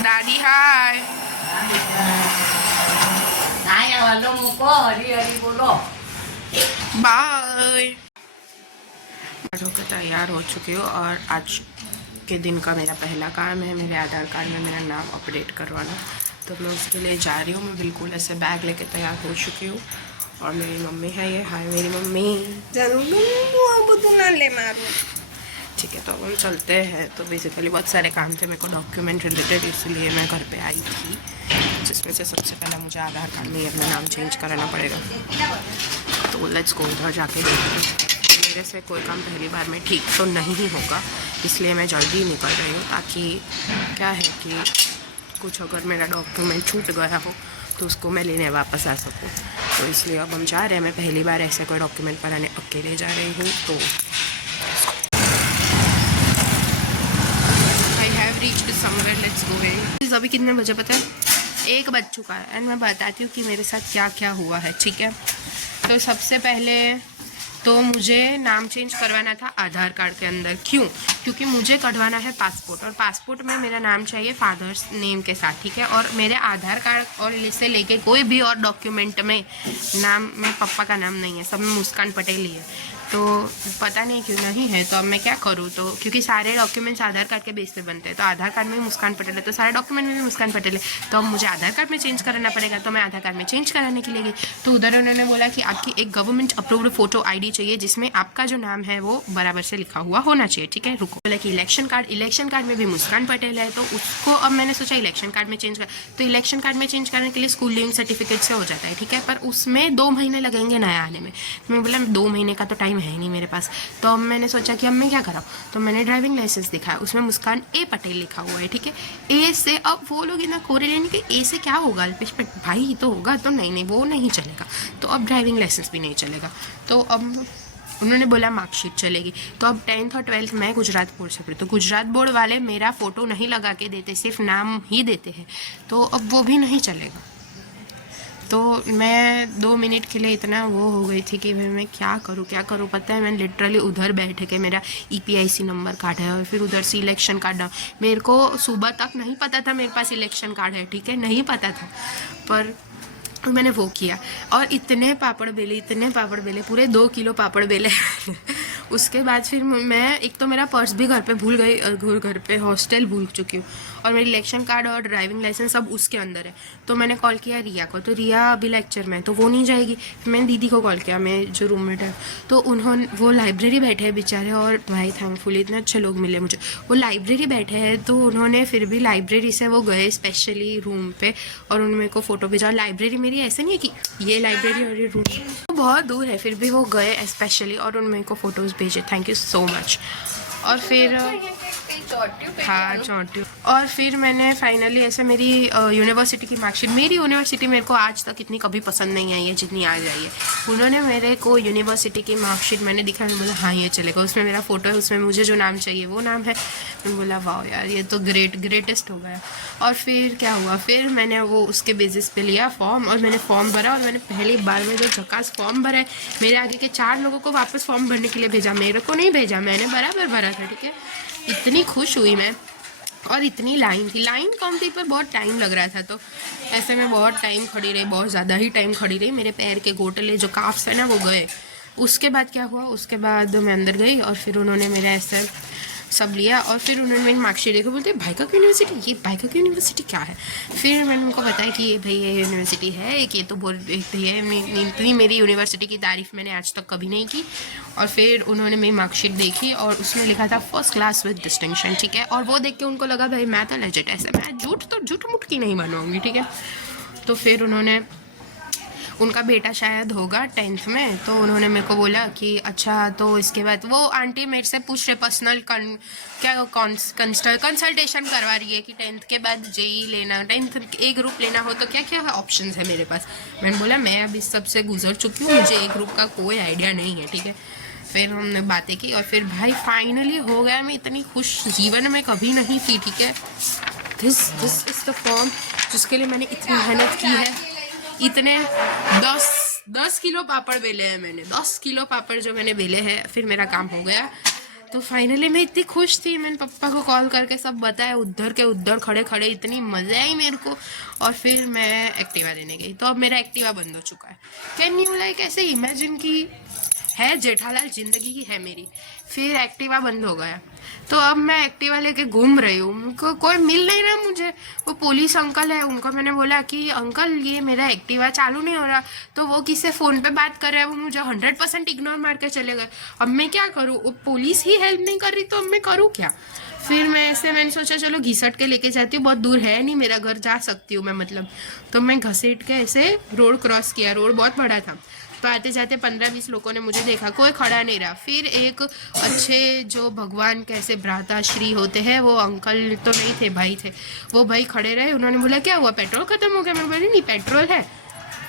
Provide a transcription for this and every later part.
दादी hi bye. होकर तैयार हो चुकी हूँ और आज के दिन का मेरा पहला काम है मेरे आधार कार्ड में मेरा नाम अपडेट करवाना। तो मैं उसके लिए जा रही हूँ। मैं बिल्कुल ऐसे बैग लेके तैयार हो चुकी हूँ और मेरी मम्मी है ये। हाय मेरी मम्मी। ठीक है, तो अब हम चलते हैं। तो बेसिकली बहुत सारे काम थे मेरे को डॉक्यूमेंट रिलेटेड, इसलिए मैं घर पे आई थी, जिसमें से सबसे पहले मुझे आधार कार्ड में अपना नाम चेंज कराना पड़ेगा। तो लेट्स गो, उधर जाके देखते हैं। मेरे से कोई काम पहली बार में ठीक तो नहीं होगा, इसलिए मैं जल्दी निकल रही हूँ, ताकि क्या है कि कुछ अगर मेरा डॉक्यूमेंट छूट गया हो तो उसको मैं लेने वापस आ सकूँ। तो इसलिए अब हम जा रहे हैं। मैं पहली बार ऐसे कोई डॉक्यूमेंट बनाने अकेले जा रही हूँ। तो समवेयर, लेट्स गो। अभी कितने बजे पता है? 1 बज चुका है। एंड मैं बताती हूँ कि मेरे साथ क्या क्या हुआ है, ठीक है। तो सबसे पहले तो मुझे नाम चेंज करवाना था आधार कार्ड के अंदर। क्यों? क्योंकि मुझे कटवाना है पासपोर्ट, और पासपोर्ट में मेरा नाम चाहिए फादर्स नेम के साथ, ठीक है। और मेरे आधार कार्ड और इससे लेके कोई भी और डॉक्यूमेंट में नाम में पापा का नाम नहीं है, सब में मुस्कान पटेल ही है। तो पता नहीं क्यों नहीं है। तो अब मैं क्या करूँ? तो क्योंकि सारे डॉक्यूमेंट्स आधार कार्ड के बेस पे बनते हैं, तो आधार कार्ड में भी मुस्कान पटेल है, तो सारे डॉक्यूमेंट में भी मुस्कान पटेल है। तो अब मुझे आधार कार्ड में चेंज कराना पड़ेगा। तो मैं आधार कार्ड में चेंज कराने के लिए गई, तो उधर उन्होंने बोला कि आपकी एक गवर्नमेंट अप्रूव्ड फोटो ID चाहिए, जिसमें आपका जो नाम है वो बराबर से लिखा हुआ होना चाहिए, ठीक है। रुको, बोला कि इलेक्शन कार्ड में भी मुस्कान पटेल है, तो उसको अब मैंने सोचा इलेक्शन कार्ड में चेंज कर। तो इलेक्शन कार्ड में चेंज करने के लिए स्कूल लिविंग सर्टिफिकेट से हो जाता है, ठीक है, पर उसमें 2 महीने लगेंगे नया आने में। मैं बोला 2 महीने का तो टाइम है नहीं मेरे पास। तो अब मैंने सोचा कि अब मैं क्या कराऊँ। तो मैंने ड्राइविंग लाइसेंस दिखाया, उसमें मुस्कान A पटेल लिखा हुआ है, ठीक है। ए से अब वो लोग इतना कोरे लेने के ए से क्या होगा अल्पेश पे भाई तो होगा। तो नहीं वो नहीं चलेगा। तो अब ड्राइविंग लाइसेंस भी नहीं चलेगा। तो अब उन्होंने बोला मार्कशीट चलेगी। तो अब 10th और 12th मैं गुजरात बोर्ड से पढ़ी, तो गुजरात बोर्ड वाले मेरा फ़ोटो नहीं लगा के देते, सिर्फ नाम ही देते हैं। तो अब वो भी नहीं चलेगा। तो मैं 2 मिनट के लिए इतना वो हो गई थी कि भाई मैं क्या करूँ। पता है, मैंने लिटरली उधर बैठ के मेरा EPIC नंबर काटा है, और फिर उधर से इलेक्शन कार्ड। मेरे को सुबह तक नहीं पता था मेरे पास इलेक्शन कार्ड है, ठीक है, नहीं पता था, पर मैंने वो किया। और इतने पापड़ बेले, पूरे 2 किलो पापड़ बेले। उसके बाद फिर मैं, एक तो मेरा पर्स भी घर पे भूल गई, घर पे हॉस्टल भूल चुकी हूँ, और मेरी इलेक्शन कार्ड और ड्राइविंग लाइसेंस सब उसके अंदर है। तो मैंने कॉल किया रिया को, तो रिया अभी लेक्चर में, तो वो नहीं जाएगी। फिर मैंने दीदी को कॉल किया, मैं जो रूममेट है, तो उन्होंने, वो लाइब्रेरी बैठे हैं बेचारे, और भाई थैंकफुली इतने अच्छे लोग मिले मुझे। वो लाइब्रेरी बैठे हैं, तो उन्होंने फिर भी लाइब्रेरी से वो गए स्पेशली रूम पे, और उन्होंने मेरे को फ़ोटो भेजा। लाइब्रेरी मेरी ऐसे नहीं है कि ये लाइब्रेरी और ये रूम बहुत दूर है, फिर भी वो गए स्पेशली और उन्होंने मेरे को फ़ोटोज़ भेजे। Thank you so much. और फिर हाँ चौंटी। और फिर मैंने फाइनली ऐसे मेरी यूनिवर्सिटी की मार्कशीट, मेरी यूनिवर्सिटी मेरे को आज तक इतनी कभी पसंद नहीं आई है जितनी आज आई है। उन्होंने मेरे को यूनिवर्सिटी की मार्कशीट मैंने दिखाया, मैंने बोला हाँ ये चलेगा, उसमें मेरा फ़ोटो है, उसमें मुझे जो नाम चाहिए वो नाम है। मैंने बोला वाह यार ये तो ग्रेटेस्ट हो गया। और फिर क्या हुआ, फिर मैंने वो उसके बेसिस पे लिया फॉर्म, और मैंने फॉर्म भरा, और मैंने पहली बार में जो झकास फॉर्म भरा है, मेरे आगे के 4 लोगों को वापस फॉर्म भरने के लिए भेजा, मेरे को नहीं भेजा, मैंने बराबर भरा था, ठीक है। इतनी खुश हुई मैं, और इतनी लाइन कम थी पर बहुत टाइम लग रहा था। तो ऐसे में बहुत टाइम खड़ी रही, बहुत ज़्यादा ही टाइम खड़ी रही। मेरे पैर के घोटले जो काफ्स है ना वो गए। उसके बाद क्या हुआ, उसके बाद मैं अंदर गई, और फिर उन्होंने मेरा ऐसे सब लिया, और फिर उन्होंने मेरी मार्कशीट देखो, बोलते भाई का यूनिवर्सिटी, ये भाई का यूनिवर्सिटी क्या है। फिर मैंने उनको बताया कि ये भाई ये यूनिवर्सिटी है, कि ये तो बहुत इतनी मेरी यूनिवर्सिटी की तारीफ़ मैंने आज तक कभी नहीं की। और फिर उन्होंने मेरी मार्कशीट देखी, और उसमें लिखा था 1st क्लास विद डिस्टिंक्शन, ठीक है। और वो देख के उनको लगा भाई मैं तो लेजिट, ऐसे मैं झूठ मुठ की नहीं बनवाऊँगी, ठीक है। तो फिर उन्होंने, उनका बेटा शायद होगा 10th में, तो उन्होंने मेरे को बोला कि अच्छा, तो इसके बाद वो आंटी मेरे से पूछ रहे पर्सनल कंसल्टेशन करवा रही है कि 10th के बाद JEE लेना, 10th A ग्रुप लेना हो तो क्या क्या ऑप्शंस है मेरे पास। मैंने बोला मैं अब इस सब से गुजर चुकी हूँ, मुझे A ग्रुप का कोई आइडिया नहीं है, ठीक है। फिर हमने बातें की, और फिर भाई फाइनली हो गया। मैं इतनी खुश जीवन में कभी नहीं थी, ठीक है। दिस इज़ द फॉर्म जिसके लिए मैंने इतनी मेहनत की है। इतने 10 किलो पापड़ बेले हैं मैंने, 10 किलो पापड़ जो मैंने बेले हैं। फिर मेरा काम हो गया, तो फाइनली मैं इतनी खुश थी, मैंने पापा को कॉल करके सब बताया, उधर के उधर खड़े खड़े, इतनी मज़ा आई मेरे को। और फिर मैं एक्टिवा लेने गई, तो अब मेरा एक्टिवा बंद हो चुका है। कैन यू लाइक ऐसे इमेजिन की है जेठालाल जिंदगी की है मेरी, फिर एक्टिवा बंद हो गया। तो अब मैं एक्टिवा लेके घूम रही हूँ, उनको कोई मिल नहीं रहा मुझे। वो पुलिस अंकल है, उनको मैंने बोला कि अंकल ये मेरा एक्टिवा चालू नहीं हो रहा, तो वो किससे फ़ोन पे बात कर रहे हैं, वो मुझे 100% इग्नोर मार के चले गए। अब मैं क्या करूँ, वो पुलिस ही हेल्प नहीं कर रही, तो अब मैं करूँ क्या। फिर मैंने सोचा चलो घिसट के लेके जाती हूँ, बहुत दूर है नहीं मेरा घर, जा सकती हूँ मैं मतलब। तो मैं घसीट के ऐसे रोड क्रॉस किया, रोड बहुत बड़ा था। तो आते जाते 15-20 लोगों ने मुझे देखा, कोई खड़ा नहीं रहा। फिर एक अच्छे जो भगवान कैसे भ्राताश्री होते हैं, वो अंकल तो नहीं थे, भाई थे, वो भाई खड़े रहे। उन्होंने बोला क्या हुआ, पेट्रोल खत्म हो गया। मैं बोली नहीं पेट्रोल है,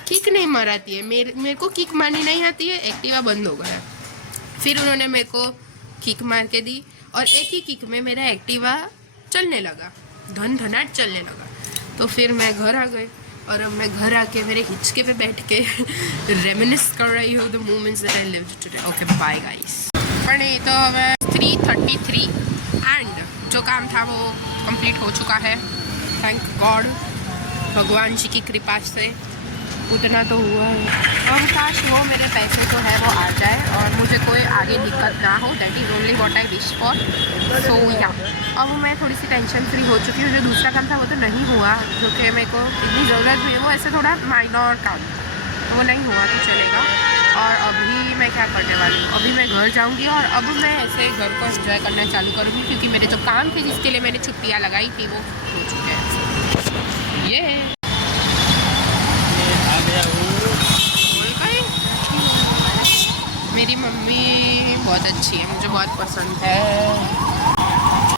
किक नहीं मराती है, मेरे को किक मारनी नहीं आती है, एक्टिवा बंद हो गया। फिर उन्होंने मेरे को किक मार के दी और एक ही किक में मेरा एक्टिवा चलने लगा, धनाट चलने लगा। तो फिर मैं घर आ गई और अब मैं घर आके मेरे हिचके पे बैठ के रेमिनिस कर रही हूँ the moments that I lived today. Okay bye guys. પણ એ તો હવે 3:33 एंड जो काम था वो कंप्लीट हो चुका है, थैंक गॉड, भगवान जी की कृपा से उतना तो हुआ है। और काश वो मेरे पैसे जो है वो आ जाए और मुझे कोई आगे दिक्कत ना हो, that is only what I wish for. So या अब मैं थोड़ी सी टेंशन फ्री हो चुकी हूँ। जो दूसरा काम था वो तो नहीं हुआ, जो कि मेरे को इतनी ज़रूरत भी है, वो ऐसे थोड़ा माइनर काम, तो वो नहीं हुआ तो चलेगा। और अभी मैं क्या करने वाली हूँ, अभी मैं घर जाऊँगी और अब मैं ऐसे घर को एंजॉय करना चालू करूँगी, क्योंकि मेरे जो काम थे जिसके लिए मैंने छुट्टियाँ लगाई थी वो हो चुके हैं। ये मेरी मम्मी बहुत अच्छी है, मुझे बहुत पसंद है।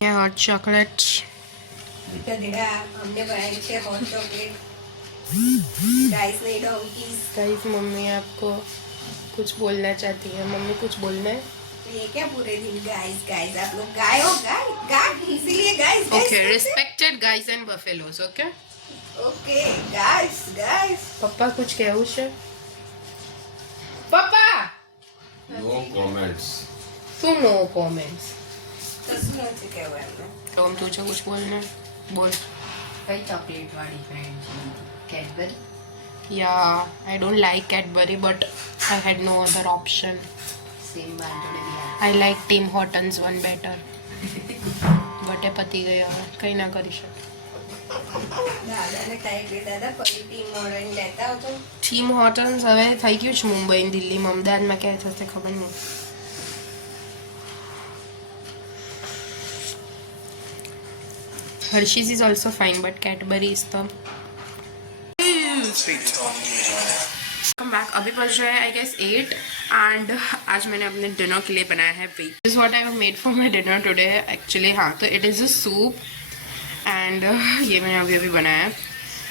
ये हॉट चॉकलेट हमने बनाई थे हॉट चॉकलेट, गाइस नहीं डोंकीज। गाइस मम्मी आपको कुछ बोलना चाहती है, मम्मी कुछ बोलना है। तो ये क्या पूरे दिन गाइस गाइस, आप लोग गाय हो, गाय इसीलिए guys. Okay respected guys and buffaloes. Okay okay guys guys. पप्पा कुछ कहू છે पप्पा? No comments. શું नो कमेंट्स? કશું નથી કહેવાનું। तो हम तुझे कुछ बोलना है? बोल। કઈ ચોકલેટ વાળી ફ્રેન્ડ છે? Cadbury? Yeah, I don't like Cadbury, but I had no other option. Same બાંધોડે બી I like Tim Hortons one better. બટે પતી ગયો, કંઈ ના કરી શકે. દાદાને ટાઈપ દે, દાદા ફરી ટીમ ઓર્ડર લેતા આવતો। Tim Hortons હવે થઈ ગયું છે મુંબઈ, દિલ્હીમાં, અમદાવાદમાં ક્યાં થશે ખબર નહીં. Hershey's is also fine, but Cadbury is the come back. अभी बज रहा है आई गेस 8 एंड आज मैंने अपने डिनर के लिए बनाया है wheat. This what I have made for my dinner today actually. हाँ तो it is a soup and ये मैंने अभी अभी बनाया है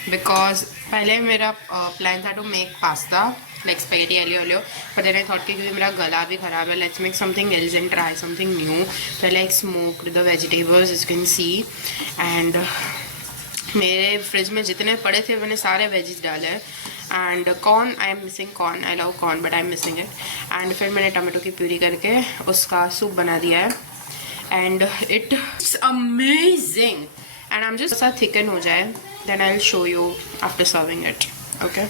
बिकॉज पहले मेरा प्लान था to make pasta like spaghetti aglio, but then I thought कि क्योंकि मेरा गला भी ख़राब है, let's make something else and try something new. तो like smoke the vegetables you can see and मेरे फ्रिज में जितने पड़े थे मैंने सारे वेजिस डाले हैं। And corn I am missing, corn I love corn but I am missing it. And फिर मैंने टमाटो की प्यूरी करके उसका सूप बना दिया है and it's amazing. And I am just सा थिकन हो जाए then I will show you after serving it. Okay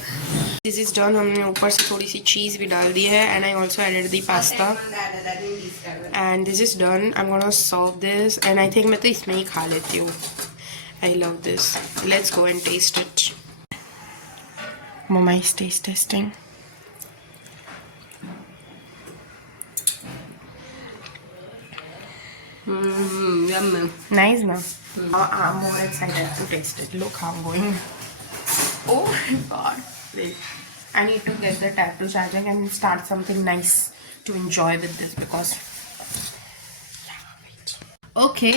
this is done. हमने ऊपर से थोड़ी सी चीज़ भी डाल दी है and I also added the pasta and this is done. I am gonna serve this and I think मैं तो इसमें ही खा लेती हूँ। I love this. Let's go and taste it. Mama is taste testing. Yummy. Nice, na? I'm more excited to taste it. Look how I'm going. Oh my god. Wait. I need to get the tattoo charging and start something nice to enjoy with this because okay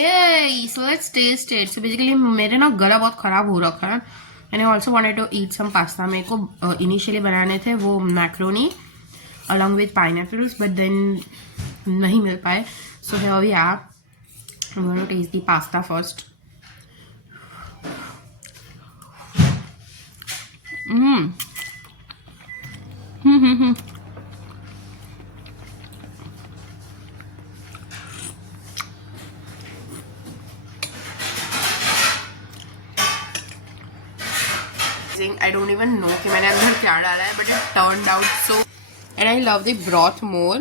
so let's taste it. So basically मेरे ना गला बहुत ख़राब हो रखा है and I also wanted to eat some pasta. मेरे को इनिशियली बनाने थे वो macaroni along with pineapples but then नहीं मिल पाए। So here we are, I am going to taste the pasta first. I don't even know कि मैंने अंदर क्या डाला है, but it turned out so and I love the broth more.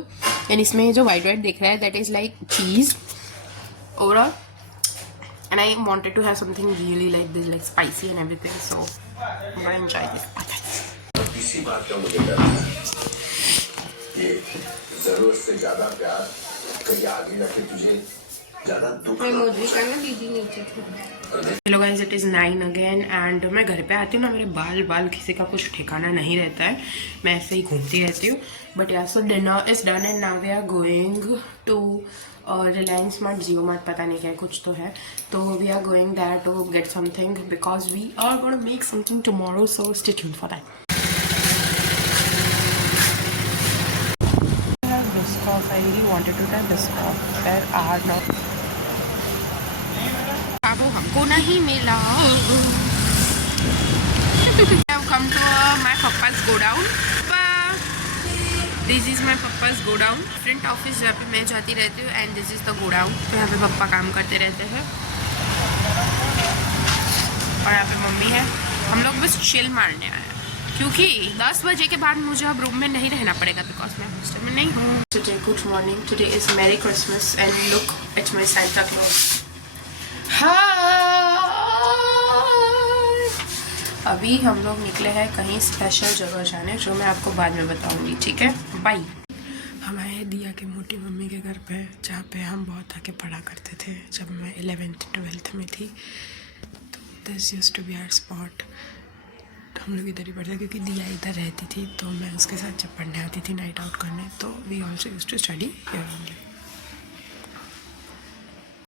And इसमें जो वाइट वाइट दिख रहा है that is like cheese overall, and I wanted to have something really like this, like spicy and everything, so I enjoy this. इसी बात का मुझे डर था कि जरूरत से ज्यादा प्यार कहीं आगे जाके तुझे ज्यादा दुख hello guys, it is 9 again and मैं घर पे आती हूँ ना, मेरे बाल किसी का कुछ ठिकाना नहीं रहता है, मैं ऐसे ही घूमती रहती हूँ। बट यार so dinner is done and now we are going to Reliance mart, Jio mart, पता नहीं क्या कुछ तो है, तो we are going there to get something because we are gonna make something tomorrow, so stay tuned for that. Biscoff, I really wanted to try Biscoff. There are not. वो हमको नहीं मिला। Come to my papa's godown. This is my papa's godown. Different office जहाँ पे मैं जाती रहती हूँ and this is the godown. तो यहाँ पे पापा काम करते रहते हैं और यहाँ पे मम्मी है। हम लोग बस चिल मारने आए हैं क्योंकि 10 बजे के बाद मुझे अब रूम में नहीं रहना पड़ेगा बिकॉज मैं हॉस्टल में नहीं हूँ। Today good morning, today is merry Christmas and look it's my Santa Claus. अभी हम लोग निकले हैं कहीं स्पेशल जगह जाने, जो मैं आपको बाद में बताऊंगी, ठीक है, बाय। हम आए दिया के मोटी मम्मी के घर पे, जहाँ पे हम बहुत आके पढ़ा करते थे जब मैं 11th 12th में थी। तो this used to be our spot. हम लोग इधर ही पढ़ते क्योंकि दिया इधर रहती थी, तो मैं उसके साथ जब पढ़ने आती थी नाइट आउट करने, तो we also used to study here only.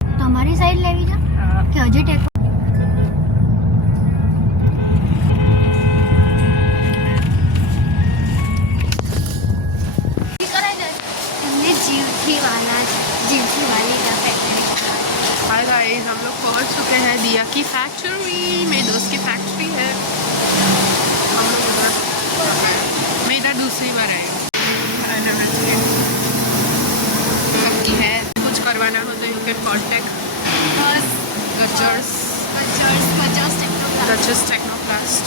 तो हमारी साइड ले भी जा क्या अजय टेक जीवठी वाली का फैक्ट्री। हाय गाइस, हम लोग पहुंच चुके हैं दिया की फैक्ट्री। मेरे दोस्त की फैक्ट्री है। हम लोग इधर, मैं इधर दूसरी बार आई हूँ है। कुछ करवाना हो तो you can contact Gajjar's Technoplast.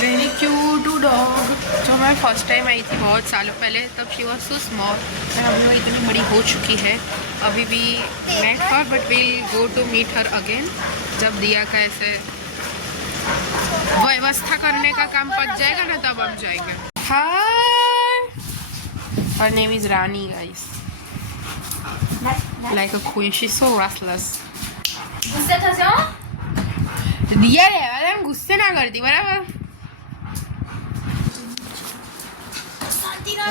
Very cute dog. जो मैं फर्स्ट टाइम आई थी बहुत सालों पहले, तब शी वॉज सो स्मॉल, अब वो इतनी बड़ी हो चुकी है। अभी भी met her but will go to meet her again जब दिया का ऐसे व्यवस्था करने का काम पच जाएगा ना, तब हम जाएंगे। Hi, her name is Rani guys, like a queen, she is so restless. गुस्से था जाओ दिया रे, अरे हम गुस्से ना करती बराबर।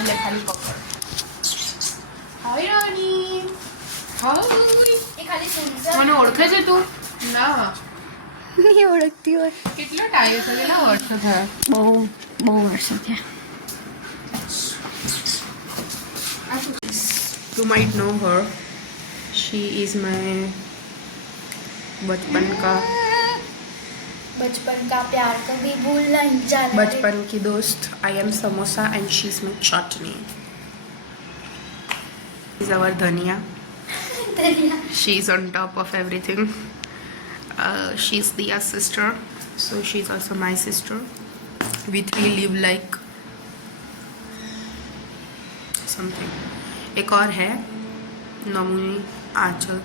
खाली पकड़। हाय रानी, हाय। મને ઓળખે છે તું? ના नहीं ओळखती હોય। કેટલા ટાઈમ થયેલા વર્ષ થયા? બહુ વર્ષો થયા। You might know her. She is my बचपन का प्यार कभी भूल नहीं जाना। बचपन की दोस्त। I am samosa and she's my chutney. She's our धनिया। She's on top of everything. She's Diya's sister, so she's also my sister. We three live like something. एक और है नमूनी आंचल,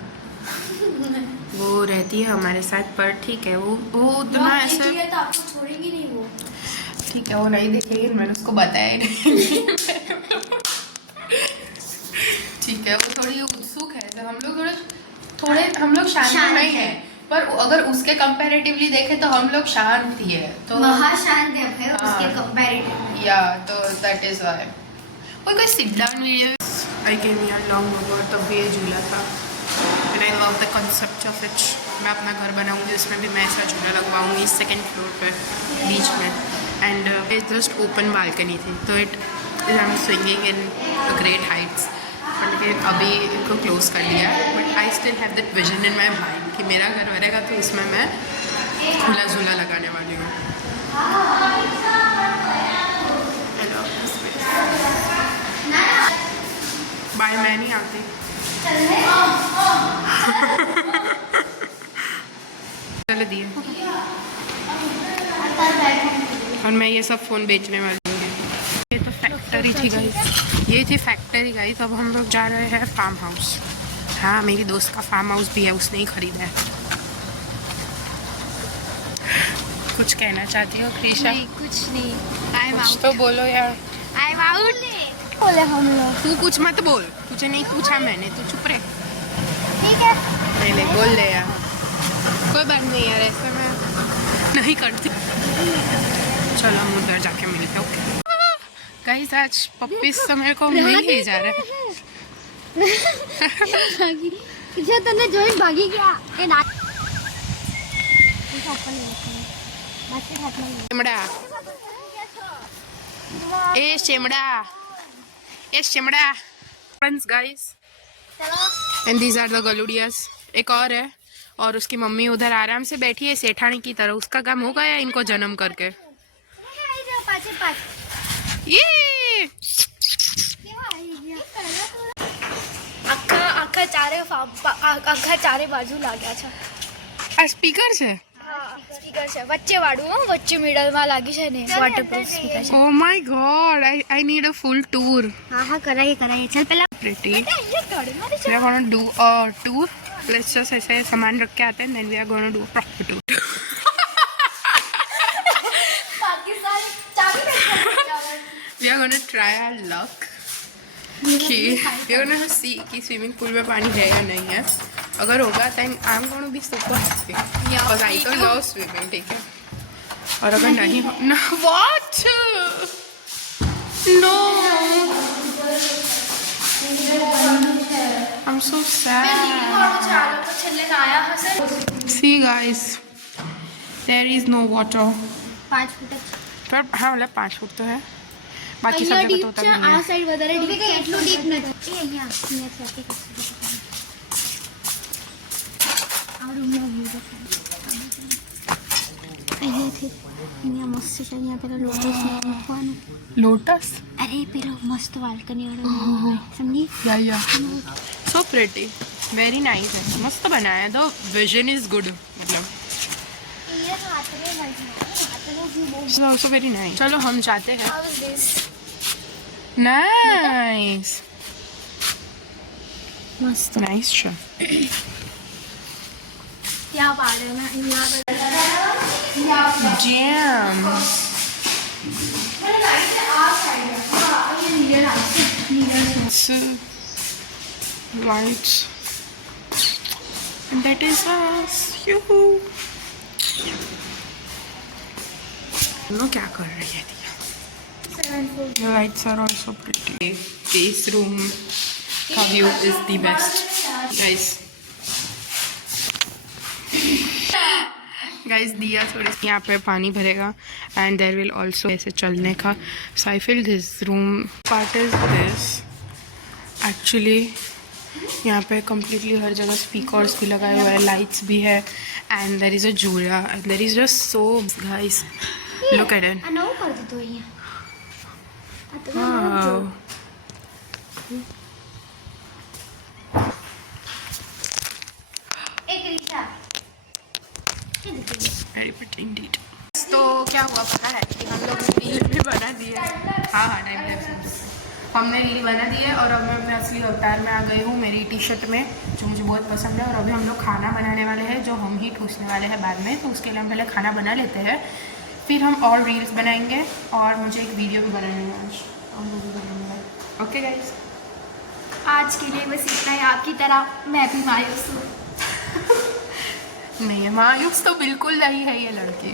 वो रहती है हमारे साथ, पर ठीक है वो उतना ऐसे तो आपको छोड़ेगी नहीं वो। ठीक है, वो नहीं देखेगी, मैंने उसको बताया नहीं। ठीक है, वो थोड़ी उत्सुक है, तो हम लोग शांत नहीं है, पर अगर उसके कंपैरेटिवली देखे तो हम लोग शांत ही है, तो महाशांत है उसके कंपैरेटिवली। या तो दैट इज व्हाई। कोई sit down video. I came here long ago, तब ये झूला था and I love the concept of it. मैं अपना घर बनाऊंगी, उसमें भी मैं ऐसा झूला लगवाऊंगी 2nd फ्लोर पे बीच में, and it just open balcony थी, तो it I am swinging in great Heights. But अभी इनको क्लोज कर लिया, but I still have that vision in my mind कि मेरा घर बनेगा तो उसमें मैं खुला झूला लगाने वाली हूँ। बाय, मैं नहीं आती। चलो दिए। और मैं ये सब फ़ोन बेचने वाली हूँ। ये तो फैक्ट्री थी गाइस, ये थी फैक्ट्री गाइस। अब हम लोग जा रहे हैं फार्म हाउस। हाँ, मेरी दोस्त का फार्म हाउस भी है, उसने ही खरीदा है। कुछ कहना चाहती हो क्रिशा? नहीं, कुछ नहीं। आई एम कुछ आउट। तो बोलो यार। I am out. बोले हम लोग। तू कुछ मत बोल, तुझे नहीं पूछा मैंने, तू चुप रहे। ठीक है। नहीं बोल ले यार, कोई बात नहीं यार, ऐसे मैं नहीं करती। चलो हम उधर जाके मिलते हैं। ओके गाइस, आज पप्पी समय को मिल ही जा रहा है। किसे तने जोइन भागी क्या? ए ना। शिमड़ा, ए शिमड़ा, ए शिमड़ा। Friends guys, and these are the गलुडियास। एक और है, और उसकी मम्मी उधर आराम से बैठी है सेठानी की तरह। उसका काम हो गया इनको जन्म करके। ये આખા ચારે બાજુ લાગ્યા છે. આ સ્પીકર છે? હા, સ્પીકર છે. વચ્ચે વાળું, હો, વચ્ચે મિડલમાં લાગી છે ને, વોટરપ્રૂફ સ્પીકર છે. Oh my god, I need a full tour. હા, કરાઈએ. ચાલ પહેલા Pretty. We are gonna do a tour. Let's just ऐसे सामान रख के आते हैं, then we are gonna do a proper tour. We are gonna try our luck. कि we are gonna see कि स्विमिंग पूल में पानी है या नहीं है. अगर होगा then I'm gonna be super happy because I don't love swimming. ठीक है. और अगर नहीं हो ना, what? No. I'm so sad. See guys, there is no water. 5 ફૂટ જ. पर हाँ मतलब 5 फुट तो है, बाकी सब जगह तो उतना नहीं આ है. સાઈડ વધારે ડીપ છે. એટલું ડીપ નથી. એ અહીંયા સાથે આ રૂમનો વ્યૂ દેખાય. અહીંયાથી અહીંયા મસ્ત છે. અહીંયા પેલા લોટસ મૂકવાનું. लोटस. અરે પેલો મસ્ત બાલ્કની વાળો સમજી. या so pretty, very nice है, मस्त बनाया है. द विजन इज गुड, मतलब it's also very nice. चलो हम जाते हैं. Nice. મસ્ત. Nice show. ત્યાં પાડેના અહીંયા Jam. Lights. And that is us. Yoo-hoo. लोग क्या कर रही है दिया? The lights are also pretty. This room का view is the best, guys. Guys, दिया थोड़ी यहाँ पे पानी भरेगा and there will also ऐसे चलने का. So I feel this room part is this. Actually यहाँ पे completely हर जगह speakers भी लगाए हुए हैं, lights भी है, and there is a झूला, and there is just so guys. Look at it. આ નવું કરી દીધું અહીંયા. Wow. એક રીક્ષા. Very pretty indeed. तो क्या हुआ पता है कि हम लोग रील भी बना दिए. हाँ टाइम लैप्स. हमने रील बना दी है और अब मैं अपने असली अवतार में आ गई हूँ, मेरी टी शर्ट में, जो मुझे बहुत पसंद है. और अभी हम लोग खाना बनाने वाले हैं, जो हम ही ठूसने वाले हैं बाद में. तो उसके लिए हम पहले खाना बना लेते हैं, फिर हम और रील्स बनाएंगे, और मुझे एक वीडियो भी बनानी है आज, और वो भी बनाऊंगा. ओके गाइस, आज के लिए बस इतना ही. आपकी तरह मैं भी मायूस हूँ. नहीं है मायूस तो बिल्कुल नहीं है ये लड़की.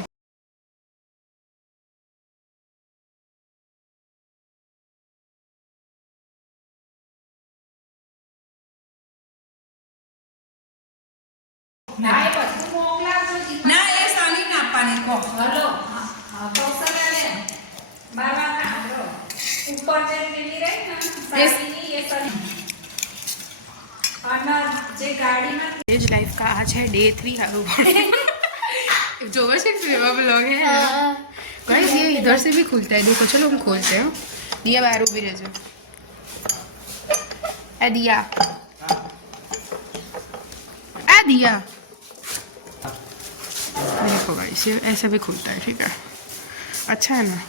ના એ સાની ના પાણી કો હલો કૌશલ્યાને બાબા કાંડો ઉપર જે પેલી રહી ને સાની એ સની અને જે ગાડીમાં एज लाइफ का आज है डे 3. जो वैसे ब्लॉग है गाइस, ये इधर से भी खुलता है, देखो. चलो हम खोलते हैं. दिया बाहर भी रह जाओ. ए दिया, ए दिया. देखो गाइस, ये ऐसे भी खुलता है, ठीक है, अच्छा है ना।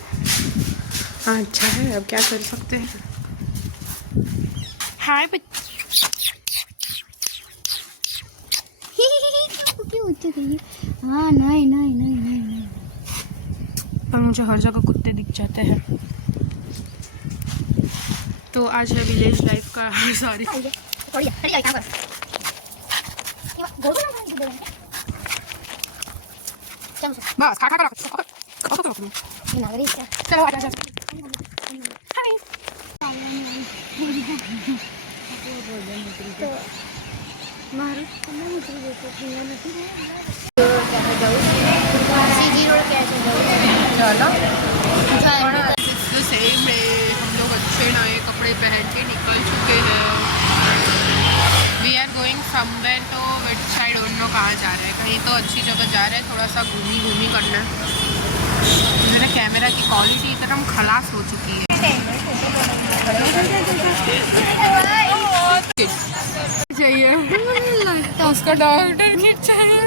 हाँ अच्छा है, अब क्या कर सकते हैं। हाय हाँ नहीं नहीं नहीं नहीं नहीं, पर मुझे हर जगह कुत्ते दिख जाते हैं। तो आज है विलेज लाइफ का सॉरी बस खा खा कर चलो आ जा। तो सेम है, हम लोग अच्छे नए कपड़े पहन के निकल चुके हैं। वी आर गोइंग समवेयर, तो बट आई डोंट नो कहाँ जा रहे हैं। कहीं तो अच्छी जगह जा रहे हैं, थोड़ा सा घूमी करना। मेरे कैमरा की क्वालिटी एकदम खलास हो चुकी है। चाहिए उसका डॉक्टर किट चाहिए।